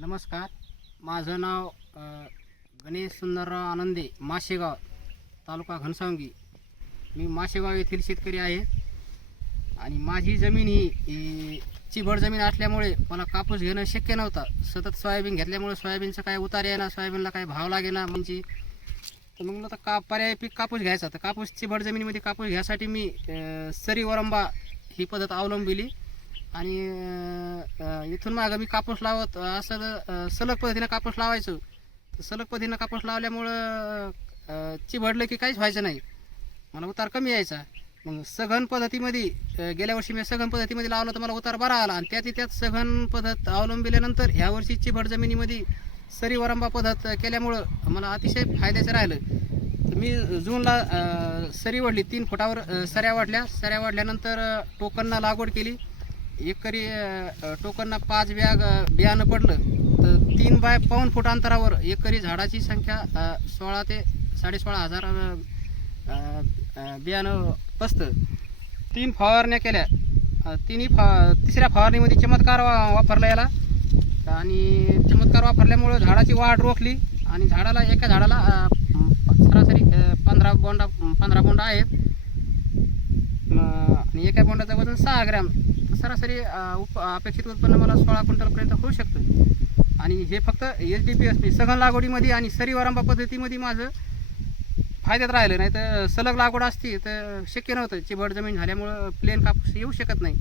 नमस्कार. माझं नाव गणेश सुंदरराव आनंदे माशेगाव तालुका घनसावंगी. मी माशेगाव येथील शेतकरी आहे. आणि माझी जमीन ही चिबड जमीन असल्यामुळे मला कापूस घेणं शक्य नव्हतं. सतत सोयाबीन घेतल्यामुळे सोयाबीनचं काय उतार येणार सोयाबीनला काय भाव लागेना. म्हणजे तर मग आता का पर्याय पीक कापूस घ्यायचा. तर कापूस चिबड जमिनीमध्ये कापूस घ्यायसाठी मी सरी वरंबा ही पद्धत अवलंबिली. आणि इथून मागं मी कापूस लावत असं सलग पद्धतीनं कापूस लावायचो. तर सलग पद्धतीनं कापूस लावल्यामुळं चिभडलं चिबडलं की काहीच व्हायचं नाही. मला उतार कमी यायचा. मग सघन पद्धतीमध्ये गेल्या वर्षी मी सघन पद्धतीमध्ये लावलं तर मला उतार बरा आला. आणि त्यात त्यात सघन पद्धत अवलंबिल्यानंतर ह्या वर्षी चिबड जमिनीमध्ये सरी वरंबा पद्धत केल्यामुळं मला अतिशय फायद्याचं राहिलं. मी जूनला सरी वाढली तीन फुटावर सऱ्या वाढल्या सऱ्या वाढल्यानंतर टोकनना लागवड केली. एकरी अ, टोकनना पाच बॅग बियाणं पडलं तर तीन बाय पाऊन फूट अंतरावर एकरी झाडाची संख्या सोळा ते साडेसोळा हजार बियाणं बसतं तीन फवारण्या केल्या. तिन्ही फा तिसऱ्या फवारणीमध्ये चमत्कार वा वापरला याला. आणि चमत्कार वापरल्यामुळं झाडाची वाढ रोखली आणि झाडाला एका झाडाला सरासरी पंधरा बोंडा पंधरा बोंडा आहेत. आणि एका बोंडाचं वजन सहा ग्रॅम. सरासरी उप अपेक्षित उत्पन्न मला सोळा क्विंटलपर्यंत होऊ शकतं आणि हे फक्त H D P S P सघन लागवडीमध्ये आणि सरीवरंब पद्धतीमध्ये माझं फायद्यात राहिलं. नाही तर सलग लागवड असती तर शक्य नव्हतं. चिबड जमीन झाल्यामुळं प्लेन कापूस येऊ शकत नाही.